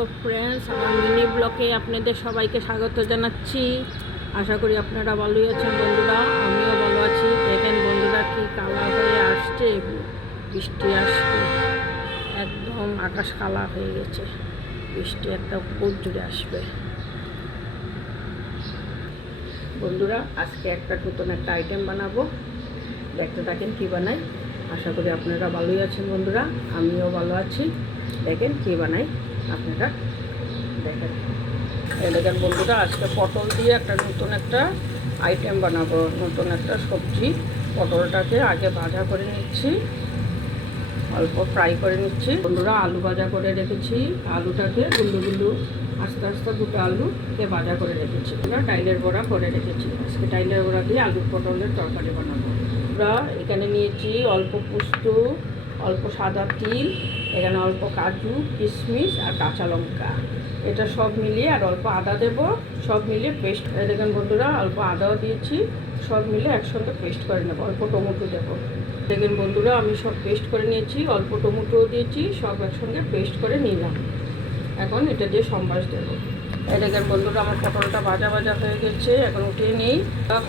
তো ফ্রেন্ডস, আমার মিনি ব্লকে আপনাদের সবাইকে স্বাগত জানাচ্ছি। আশা করি আপনারা ভালোই আছেন বন্ধুরা, আমিও ভালো আছি। দেখেন বন্ধুরা কি কালা হয়ে আসছে, বৃষ্টি আসছে, একদম আকাশ কালা হয়ে গেছে। বৃষ্টি একটা বহুত জুড়ে আসবে বন্ধুরা। আজকে একটা নতুন একটা আইটেম বানাবো, দেখতে থাকেন কি বানাই। আশা করি আপনারা ভালোই আছেন বন্ধুরা, আমিও ভালো আছি। দেখেন কি বানাই, আপনারা দেখেন। দেখেন বন্ধুরা, আজকে পটল দিয়ে একটা নতুন একটা আইটেম বানাবো, নতুন একটা সবজি। পটলটাকে আগে ভাজা করে নিচ্ছি, অল্প ফ্রাই করে নিচ্ছি বন্ধুরা। আলু ভাজা করে রেখেছি, আলুটাকে গুল্লু গুল্লু আস্তে আস্তে দুটো আলুকে ভাজা করে রেখেছি। আমরা ডাইলের বড়া করে রেখেছি, আজকে ডাইলের বড়া দিয়ে আলু পটলের তরকারি বানাবো। আমরা এখানে নিয়েছি অল্প পোস্ত, অল্প সাদা তিল, এখানে অল্প কাজু কিশমিশ আর কাঁচা লঙ্কা, এটা সব মিলিয়ে, আর অল্প আদা দেব, সব মিলিয়ে পেস্ট। দেখেন বন্ধুরা, অল্প আদাও দিয়েছি, সব মিলে একসঙ্গে পেস্ট করে নেব। অল্প টমেটো দেবো। দেখেন বন্ধুরা, আমি সব পেস্ট করে নিয়েছি, অল্প টমেটোও দিয়েছি, সব একসঙ্গে পেস্ট করে নিলাম। এখন এটা দিয়ে সম্বাস দেবো। এই দেখেন বন্ধুরা, আমার পটলটা ভাজা ভাজা হয়ে গেছে, এখন উঠিয়ে নিই।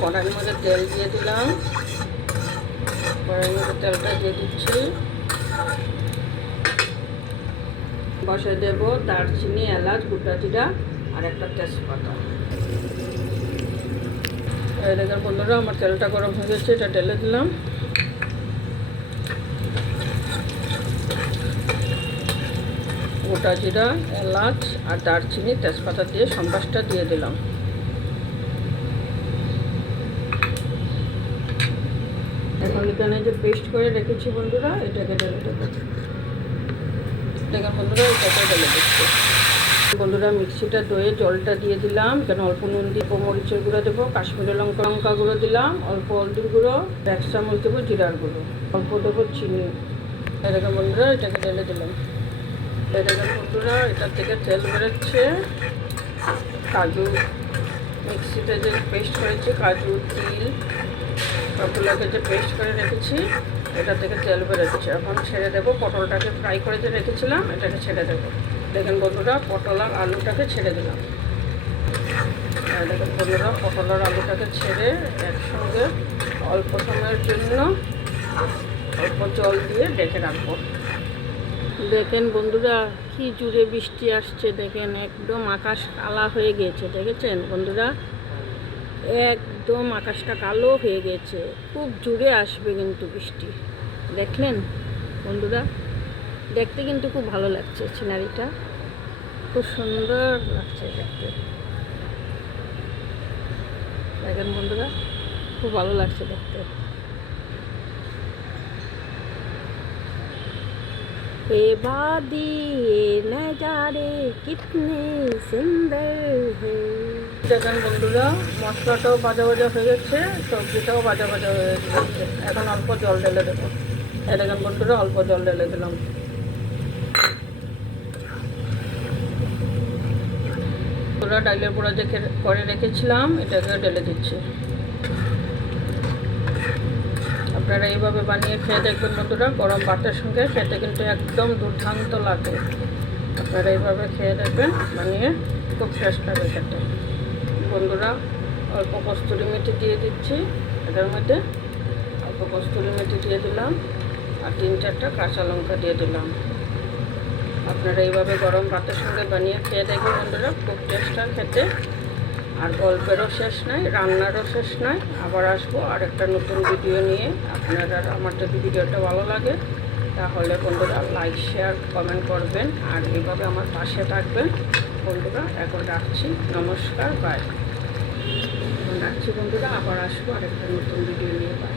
কড়াইয়ের মধ্যে তেল দিয়ে দিলাম, কড়াইয়ের মধ্যে তেলটা দিয়ে দিচ্ছি। বসে দেব দারচিনি, এলাচ, গোটা জিরা আর একটা তেজপাতা। এই দেখেন বন্ধুরা, আমার তেলটা গরম হয়ে গেছে, এটা ঢেলে দিলাম। গোটা জিরা, এলাচ আর দারচিনি, তেজপাতা দিয়ে সম্বাসটা দিয়ে দিলাম। এখন এখানে যে পেস্ট করে রেখেছি বন্ধুরা, এটাকে ঢেলে দেবো। দেখেন বন্ধুরা, এটাকে ঢেলে দিচ্ছি বন্ধুরা। মিক্সিটা ধুয়ে জলটা দিয়ে দিলাম, এখানে অল্প নুন দিয়ে মরিচের গুঁড়ো দেবো, কাশ্মীরি লঙ্কা গুঁড়ো দিলাম, অল্প হলদির গুঁড়ো, 1 চামচ দেবো জিরার গুঁড়ো, অল্প দেবো চিনি। দেখেন বন্ধুরা, এটাকে ঢেলে দিলাম। দেখেন বন্ধুরা, এটার থেকে তেল বেরোচ্ছে। কাজু, মিক্সিতে যে পেস্ট করেছি, কাজু তিল সবগুলোকে যে পেস্ট করে রেখেছি, এটা থেকে তেল বেরোচ্ছে। এখন ছেড়ে দেবো। পটলটাকে ফ্রাই করে যে রেখেছিলাম, এটাকে ছেড়ে দেবো। দেখেন বন্ধুরা, পটল আর আলুটাকে ছেড়ে দিলাম। দেখেন বন্ধুরা, পটল আর আলুটাকে ছেড়ে একসঙ্গে অল্প সময়ের জন্য অল্প জল দিয়ে ঢেকে রাখবো। দেখেন বন্ধুরা, কি জুড়ে বৃষ্টি আসছে। দেখেন একদম আকাশ কালা হয়ে গেছে, দেখেছেন বন্ধুরা, একদম আকাশটা কালো হয়ে গেছে। খুব জুড়ে আসবে কিন্তু বৃষ্টি। দেখলেন বন্ধুরা, দেখতে কিন্তু খুব ভালো লাগছে, সিনারিটা খুব সুন্দর লাগছে দেখতে। দেখেন বন্ধুরা, খুব ভালো লাগছে দেখতে। ए वादी ये नजारे कितने सुंदर है। দেখেন বন্ধুরা, মশলাটাও ভাজা ভাজা হয়ে গেছে, সবজিটাও ভাজা ভাজা হয়ে গেছে। এখন অল্প জল ঢেলে দেবো। দেখেন বন্ধুরা, অল্প জল ঢেলে দিলাম। বন্ধুরা, ডাইলের পোড়া যে করে রেখেছিলাম, এটাকে ঢেলে দিচ্ছি। আপনারা এইভাবে বানিয়ে খেয়ে দেখবেন বন্ধুরা, গরম ভাতের সঙ্গে খেতে কিন্তু একদম দুর্দান্ত লাগে। আপনারা এইভাবে খেয়ে দেখবেন, বানিয়ে খুব টেস্ট লাগে খেতে বন্ধুরা। অল্প কস্তুরি মেথি দিয়ে দিচ্ছি, এটার মধ্যে অল্প কস্তুরি মেথি দিয়ে দিলাম, আর 3-4টা কাঁচা লঙ্কা দিয়ে দিলাম। আপনারা এইভাবে গরম ভাতের সঙ্গে বানিয়ে খেয়ে দেখবেন বন্ধুরা, খুব টেস্ট হয় খেতে। আর গল্পেরও শেষ নাই, রান্নারও শেষ নাই। আবার আসবো আর একটা নতুন ভিডিও নিয়ে। আপনারা, আমার যদি ভিডিওটা ভালো লাগে তাহলে বন্ধুরা লাইক শেয়ার কমেন্ট করবেন, আর এইভাবে আমার পাশে থাকবেন বন্ধুরা। এখন রাখছি, নমস্কার, বাই। এখন রাখছি বন্ধুরা, আবার আসবো আর একটা নতুন ভিডিও নিয়ে, বাই।